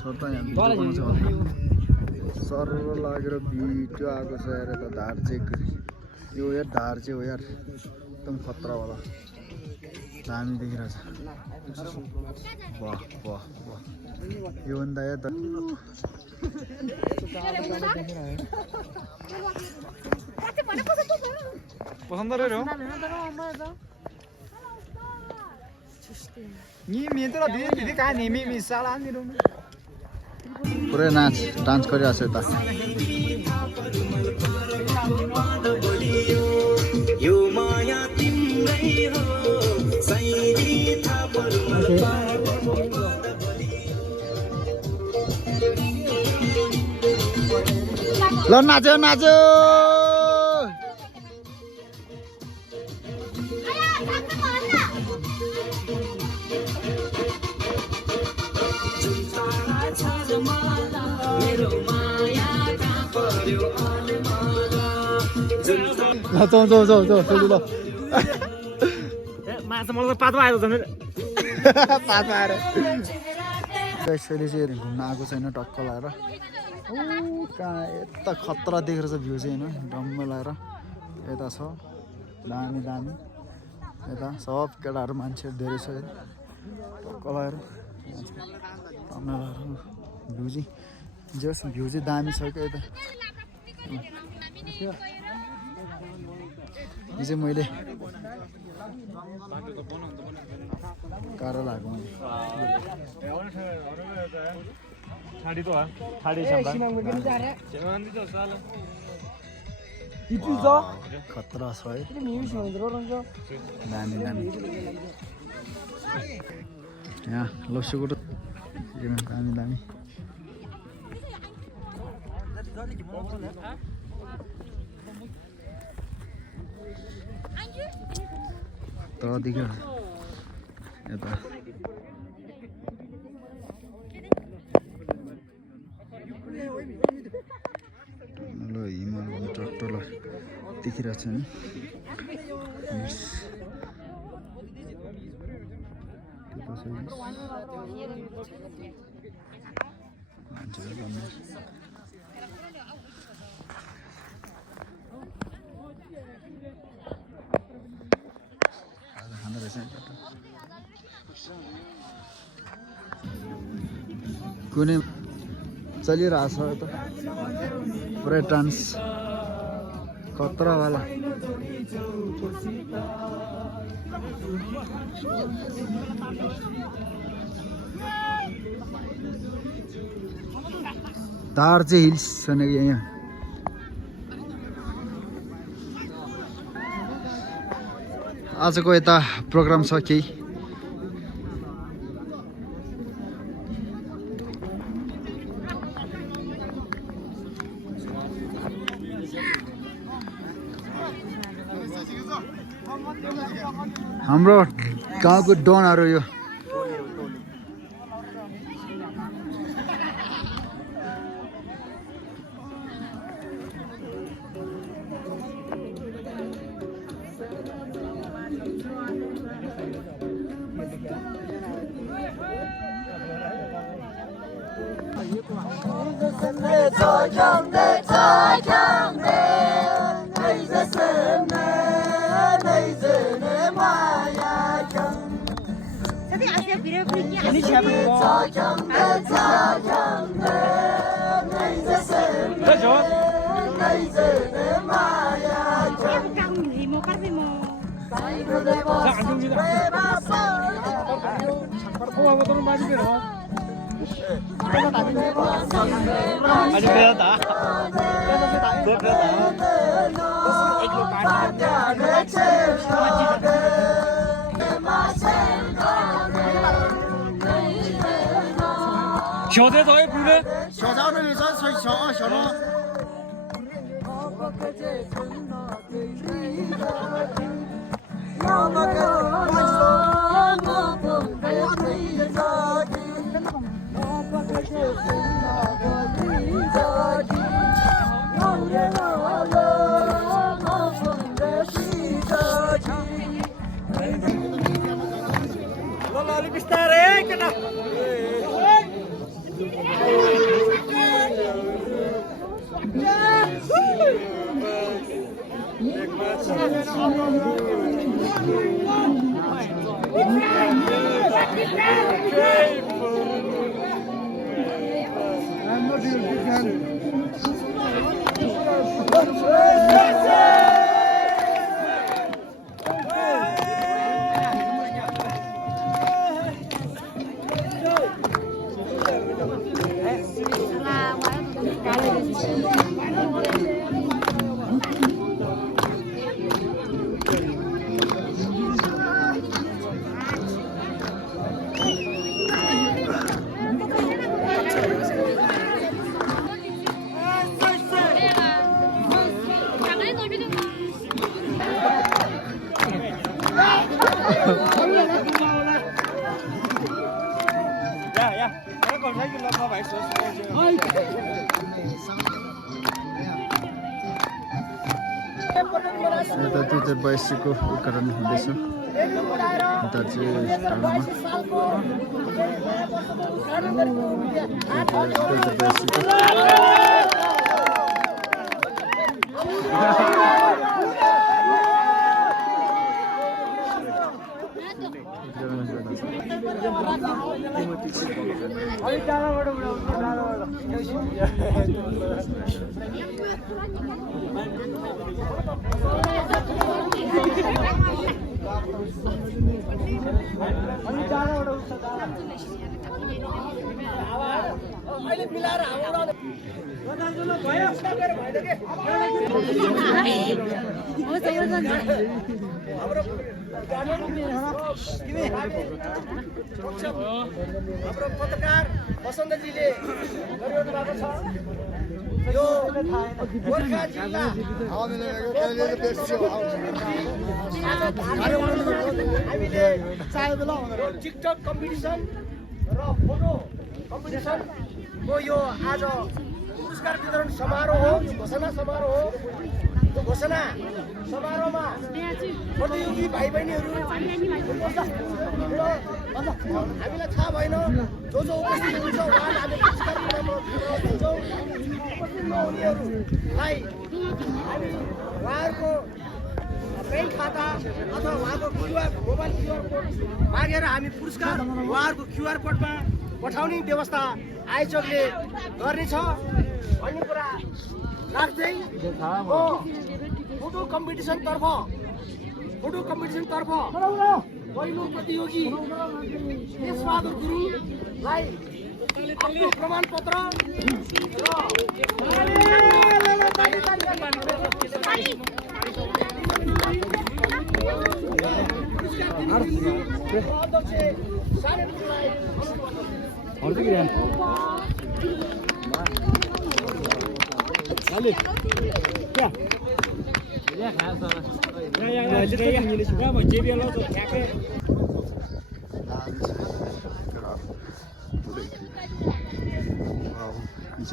छोड्दा यहाँ भिडियो बनाउँछ सर लागेर भिडियो आएको छ यार यता धार चाहिँ यो यार धार चाहिँ हो यार एकदम खतरावाला दामी देखिरहेछ वाह वाह वाह यो भन्दा या त पसंद रह्यो नि मेरा दिदी कहाँ नि मी साला मेरो पुरै नाच डान्स गरिरहेछ यता यो माया तिम्रै हो सैरी थापरु ल नाच्यो नाच्यो走走走走走走妈怎么了八段子真的八段子यसले चाहिँ घुम्न आएको छैन टक्क लाएर कहाँ यता खतरा देखेर चाहिँ भ्यू चाहिँ होइन डम्म लाएर यता छ दामी दामी यता सब केटाहरू मान्छेहरू धेरै छ टक्क लाएर डम्म लाएर भ्यू चाहिँ जस भ्यू चाहिँ दामी छ क्या यता यो चाहिँ मैले कारो लाग्यो खतरा छ है दामी दामी यहाँ लसुको दामी दामी तलदेखि यता ल हिमाल टट्टल देखिरहेछ नि कुनै चलिरहेछ त पुरै डान्स खतरावाला धार चाहिँ हिल्स छैन कि यहाँ आजको यता प्रोग्राम छ केही हाम्रो गाउँको डनहरू यो小的早也不能，小张那里在吹小啊小张。बिस्तारै केटा यता 2082 को उद्घाटन हुँदैछ यता चाहिँ टाढामा हाम्रो पत्रकार वसन्तजीले गरिरहनु भएको छ यो गोर्खा जिल्ला हामीले टिकटक कम्पिटिसन र फोटो कम्पिटिसनको यो आज पुरस्कार वितरण समारोह हो, घोषणा समारोह हो। त्यो घोषणा समारोहमा प्रतियोगी भाइ बहिनीहरू हामीलाई थाहा भएन जो उपस्थित हुनुहुन्छ उहाँलाई हामी पुरस्कार दिन्छौँ। उपस्थित नहुनेहरूलाई हामी उहाँहरूको ब्याङ्क खाता अथवा उहाँको मोबाइल क्युआर कोड मागेर हामी पुरस्कार उहाँहरूको क्युआर कोडमा पठाउने व्यवस्था आयोजकले गर्नेछ भन्ने कुरा राख्दै फोटो कम्पिटिसनतर्फ पहिलो प्रतियोगी यसबहादुर गुरुङलाई आफ्नो प्रमाणपत्र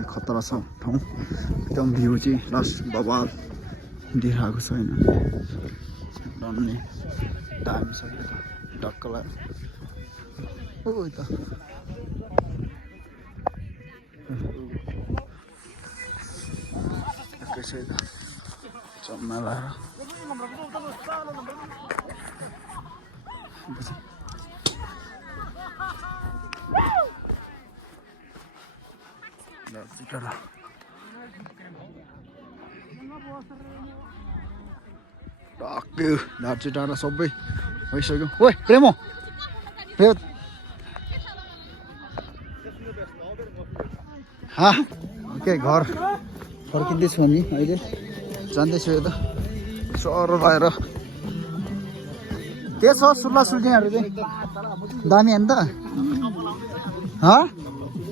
खतरा छ ठाउँ एकदम भ्यू चाहिँ लास्ट बबाल देखाएको छैन डन्ने दामी छ डक्क लाग्यो ओ त त्यसै त जम्मा लाएर टक्कै दार्ची टाढा सबै भइसक्यो ओइ प्रेमो ओके घर फर्किँदैछु हामी अहिले जाँदैछु यता सर भएर के छ सुल्ला सुल्टीहरू चाहिँ दामी हो नि त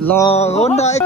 ल हो नि त